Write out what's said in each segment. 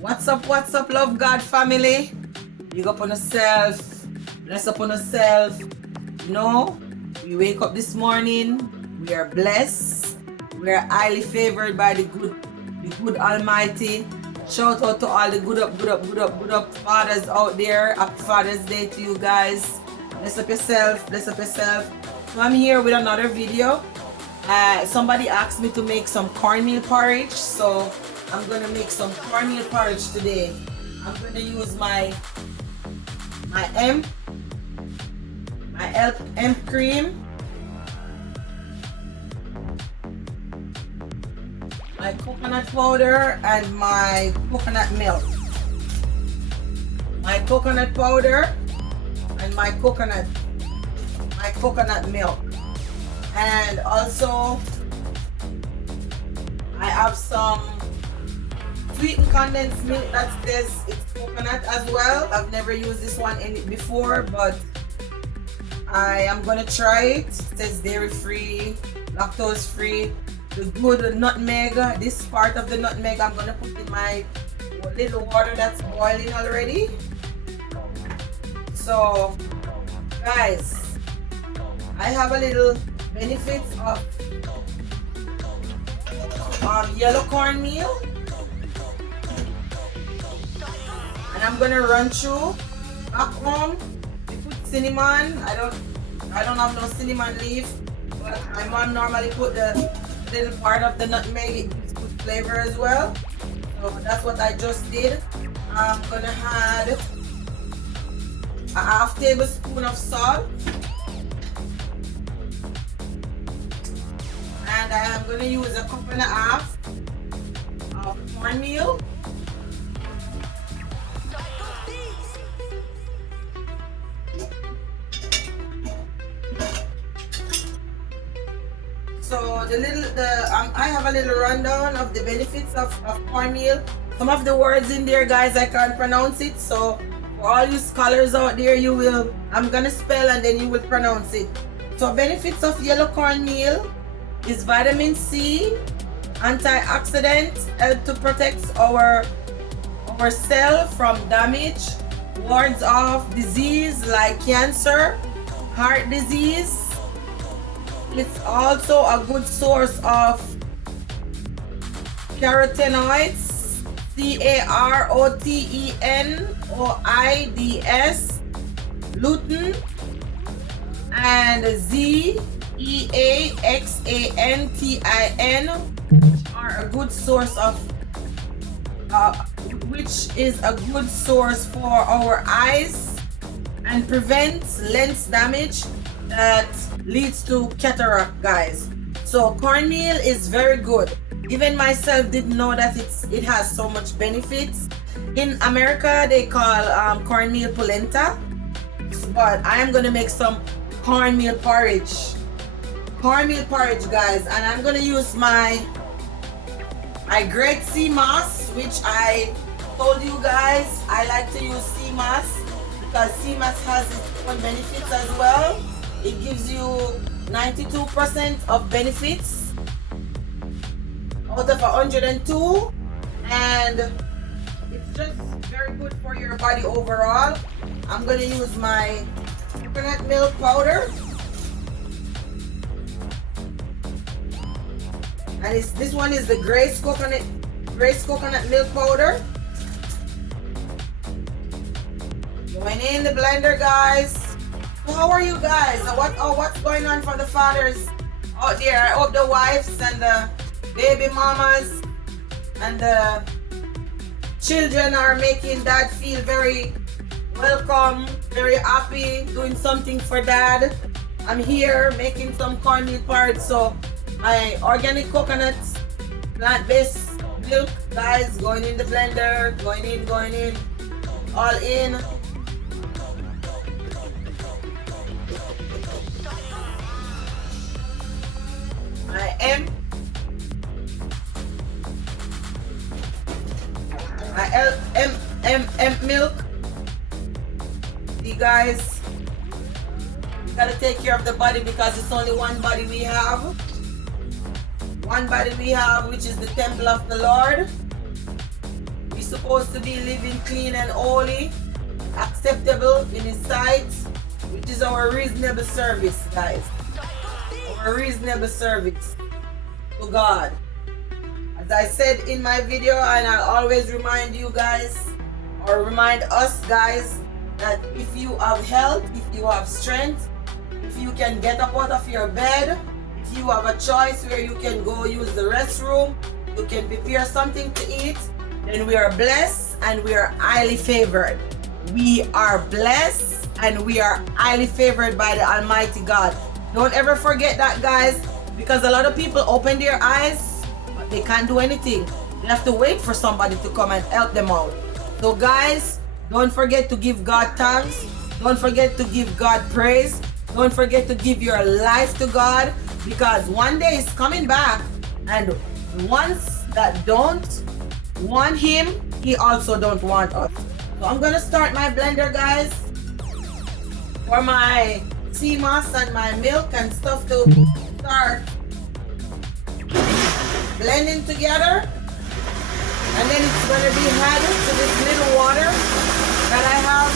What's up, love God family? Big up on yourself, bless up on yourself. You know, we wake up this morning, we are blessed, we are highly favored by the good Almighty. Shout out to all the good up fathers out there. Happy Father's Day to you guys. Bless up yourself, bless up yourself. So I'm here with another video. Somebody asked me to make some cornmeal porridge, so I'm gonna make some cornmeal porridge today. I'm gonna use my hemp cream, my coconut powder, and my coconut milk. My coconut powder and my coconut milk. And also I have some sweetened condensed milk that says it's coconut as well. I've never used this one in it before, but I am gonna try it. It says dairy free, lactose free. The good nutmeg, this part of the nutmeg I'm gonna put in my little water that's boiling already. So guys, I have a little benefits of yellow cornmeal, and I'm gonna run through. Back home we put cinnamon. I don't have no cinnamon leaf, but my mom normally put the little part of the nutmeg. It gives good flavor as well, so that's what I just did. I'm gonna add a half tablespoon of salt, and I am going to use a cup and a half of cornmeal. So I have a little rundown of the benefits of cornmeal. Some of the words in there, guys, I can't pronounce it. So for all you scholars out there, I'm going to spell and then you will pronounce it. So benefits of yellow cornmeal is vitamin C, antioxidant, help to protect our cell from damage, wards off disease like cancer, heart disease. It's also a good source of carotenoids, carotenoids, lutein, and zeaxanthin, are a good source of which is a good source for our eyes and prevents lens damage that leads to cataract, guys. So cornmeal is very good. Even myself didn't know that it has so much benefits. In America they call cornmeal polenta, but I am going to make some cornmeal porridge, guys, and I'm gonna use my great sea moss, which I told you guys I like to use sea moss because sea moss has its own benefits as well. It gives you 92% of benefits out of 102, and it's just very good for your body overall. I'm gonna use my coconut milk powder, and this one is the Grace coconut milk powder. Going in the blender, guys. So how are you guys? What's going on for the fathers out there? I hope the wives and the baby mamas and the children are making dad feel very welcome, very happy, doing something for dad. I'm here making some cornmeal porridge. So my organic coconut plant-based milk, guys, going in the blender, going in, all in. My hemp milk. See, guys, we gotta take care of the body because it's only one body we have. One body we have, which is the temple of the Lord. We supposed to be living clean and holy, acceptable in His sight, which is our reasonable service, guys. Our reasonable service to God. As I said in my video, and I always remind you guys, or remind us guys, that if you have health, if you have strength, if you can get up out of your bed, if you have a choice where you can go use the restroom, you can prepare something to eat, then we are blessed and we are highly favored. We are blessed and we are highly favored by the Almighty God. Don't ever forget that, guys, because a lot of people open their eyes, but they can't do anything. They have to wait for somebody to come and help them out. So guys, don't forget to give God thanks. Don't forget to give God praise. Don't forget to give your life to God, because one day is coming back, and the ones that don't want Him, He also don't want us. So I'm gonna start my blender, guys, for my sea moss and my milk and stuff to start blending together. And then it's gonna be added to this little water that I have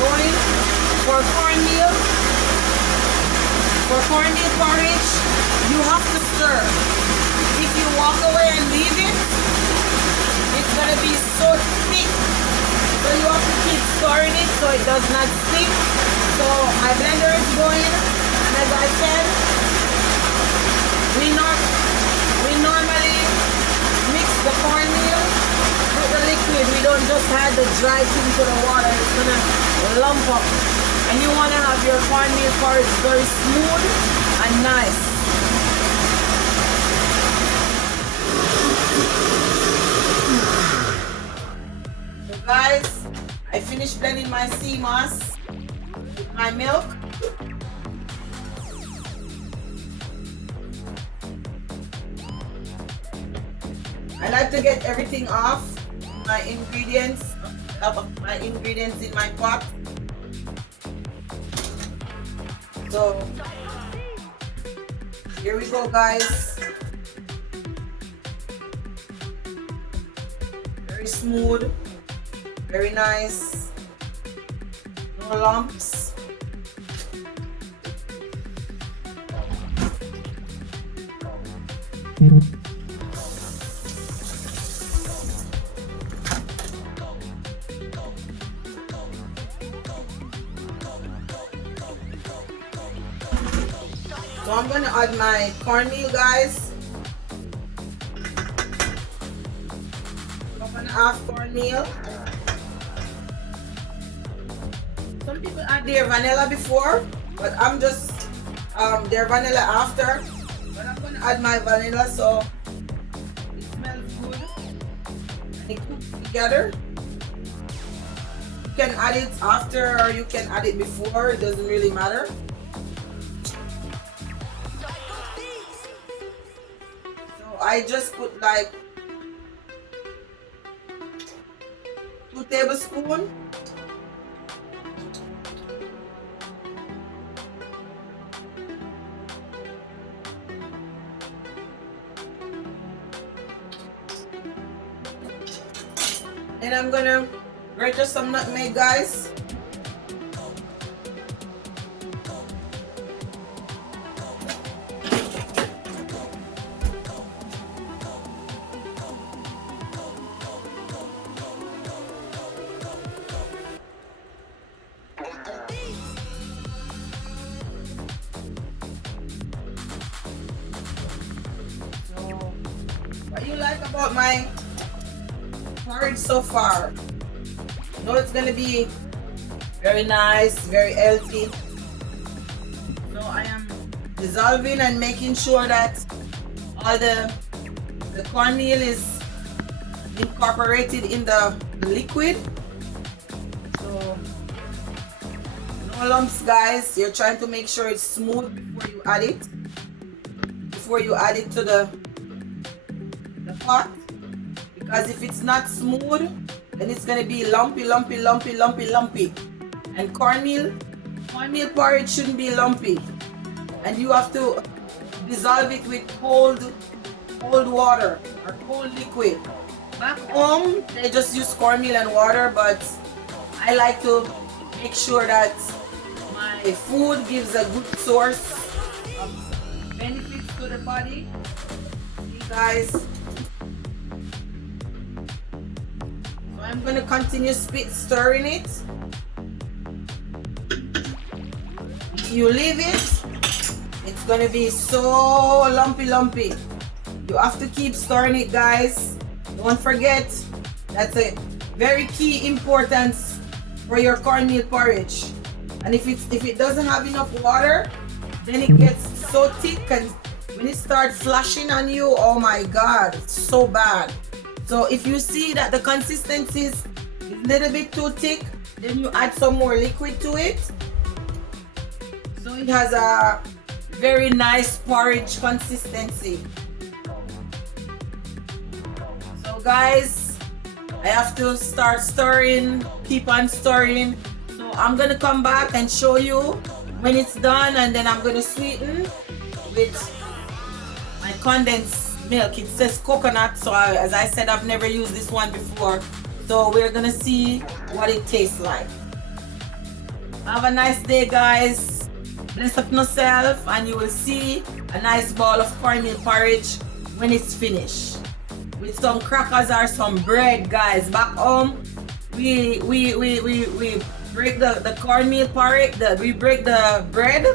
going for cornmeal. For cornmeal porridge, you have to stir. If you walk away and leave it, it's gonna be so thick. So you have to keep stirring it so it does not stick. So my blender is going, and as I said, we normally mix the cornmeal with the liquid. We don't just add the dry thing to the water. It's gonna lump up. And you wanna have your cornmeal porridge very smooth and nice. So guys, I finished blending my sea moss with my milk. I like to get everything off my ingredients in my pot. So here we go, guys. Very smooth, very nice, no lumps. So I'm gonna add my cornmeal, guys. Cup and a half cornmeal. Some people add their vanilla before, but I'm just their vanilla after. But I'm gonna add my vanilla so it smells good and it cooks together. You can add it after or you can add it before, it doesn't really matter. I just put like 2 tablespoons. And I'm gonna grate just some nutmeg, guys. What you like about my porridge so far? You know it's gonna be very nice, very healthy. So I am dissolving and making sure that all the cornmeal is incorporated in the liquid. So no lumps, guys. You're trying to make sure it's smooth before you add it. Before you add it to the pot, because if it's not smooth, then it's gonna be lumpy. And cornmeal porridge shouldn't be lumpy, and you have to dissolve it with cold water or cold liquid. Back home, they just use cornmeal and water, but I like to make sure that my food gives a good source of benefits to the body. See guys, so I'm going to continue stirring it. If you leave it, it's going to be so lumpy. You have to keep stirring it, guys. Don't forget, that's a very key importance for your cornmeal porridge. And if it doesn't have enough water, then it gets so thick, and when it starts flashing on you, oh my god, it's so bad. So if you see that the consistency is a little bit too thick, then you add some more liquid to it, so it has a very nice porridge consistency. So guys, I have to start stirring, keep on stirring. So I'm gonna come back and show you when it's done, and then I'm gonna sweeten with my condensed milk. It says coconut, so as I said, I've never used this one before, so we're gonna see what it tastes like. Have a nice day, guys. Bless up yourself, and you will see a nice bowl of cornmeal porridge when it's finished, with some crackers or some bread, guys. Back home, we break the cornmeal porridge, we break the bread.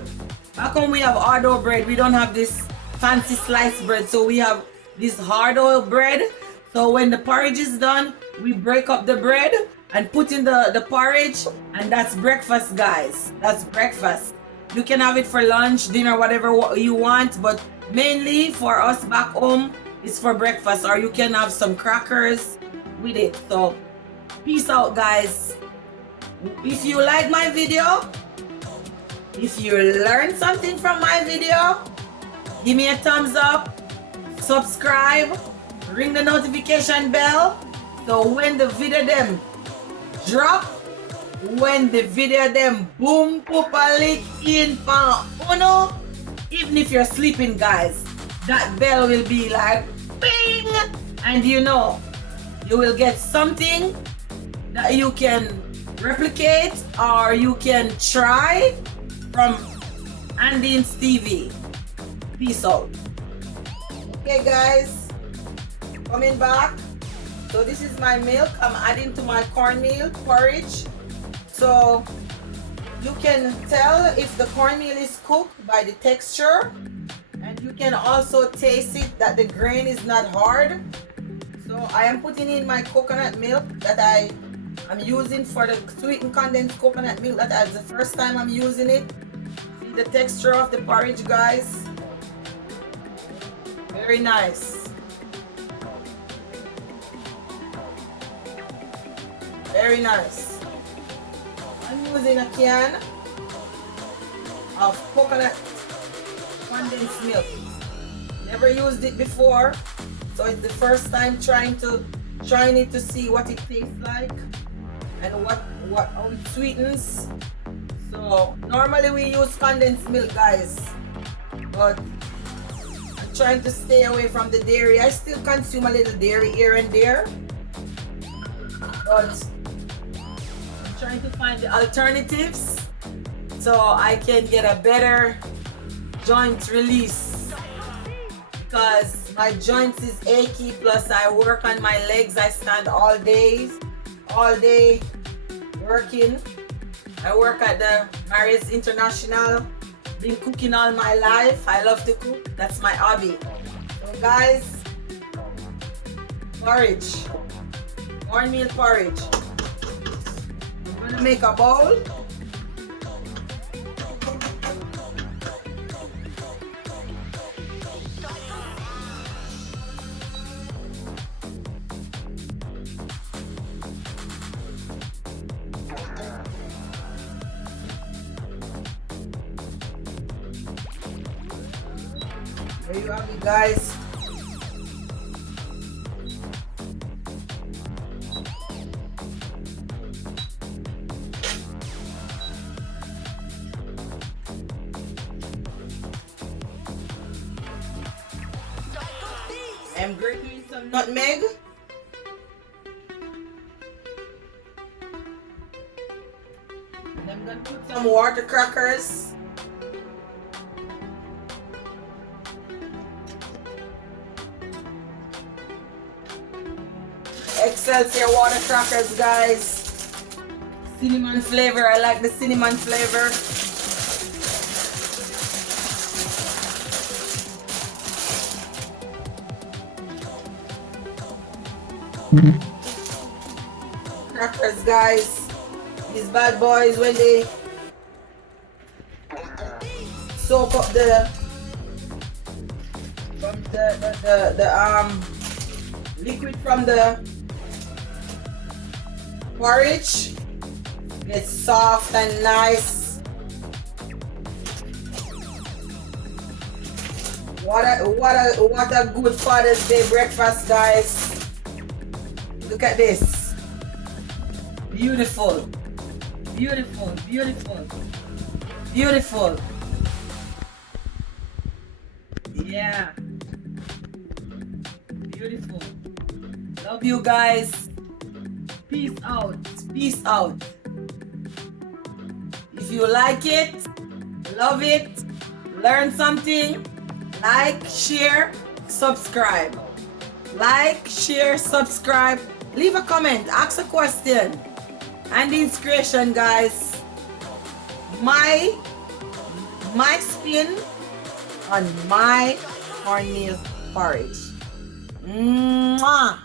Back home we have hard oil bread. We don't have this fancy sliced bread, so we have this hard oil bread. So when the porridge is done, we break up the bread and put in the porridge, and that's breakfast, guys. That's breakfast. You can have it for lunch, dinner, whatever you want, but mainly for us back home, it's for breakfast, or you can have some crackers with it. So peace out, guys. If you like my video, if you learned something from my video, give me a thumbs up, subscribe, ring the notification bell, so when the video them drop, when the video them boom popalik in pan uno, even if you're sleeping, guys, that bell will be like bing, and you know you will get something that you can replicate or you can try from Andine's TV. Peace out. Okay, guys, coming back. So this is my milk I'm adding to my cornmeal porridge. So you can tell if the cornmeal is cooked by the texture, and you can also taste it that the grain is not hard. So I am putting in my coconut milk that I'm using for the sweetened condensed coconut milk. That's the first time I'm using it. See the texture of the porridge, guys. Very nice. Very nice. I'm using a can of coconut condensed milk. Never used it before, so it's the first time trying it to see what it tastes like and how it sweetens. So normally we use condensed milk, guys, but I'm trying to stay away from the dairy. I still consume a little dairy here and there, but trying to find the alternatives so I can get a better joint release, because my joints is achy, plus I work on my legs. I stand all day working. I work at the Marriott International, been cooking all my life. I love to cook, that's my hobby. So guys, porridge, cornmeal porridge. I'm gonna make a bowl. There you have it, guys. I'm grating some nutmeg. water crackers. Excelsior water crackers, guys. Cinnamon flavor. I like the cinnamon flavor. Crackers, guys. These bad boys, when they soak up the liquid from the porridge, it's soft and nice. What a good Father's Day breakfast, guys. Look at this. Beautiful. Beautiful, beautiful, beautiful. Yeah. Beautiful. Love you guys. Peace out. Peace out. If you like it, love it, learn something, like, share, subscribe. Like, share, subscribe. Leave a comment, ask a question. And the inspiration, guys. My spin on my cornmeal porridge. Mwah!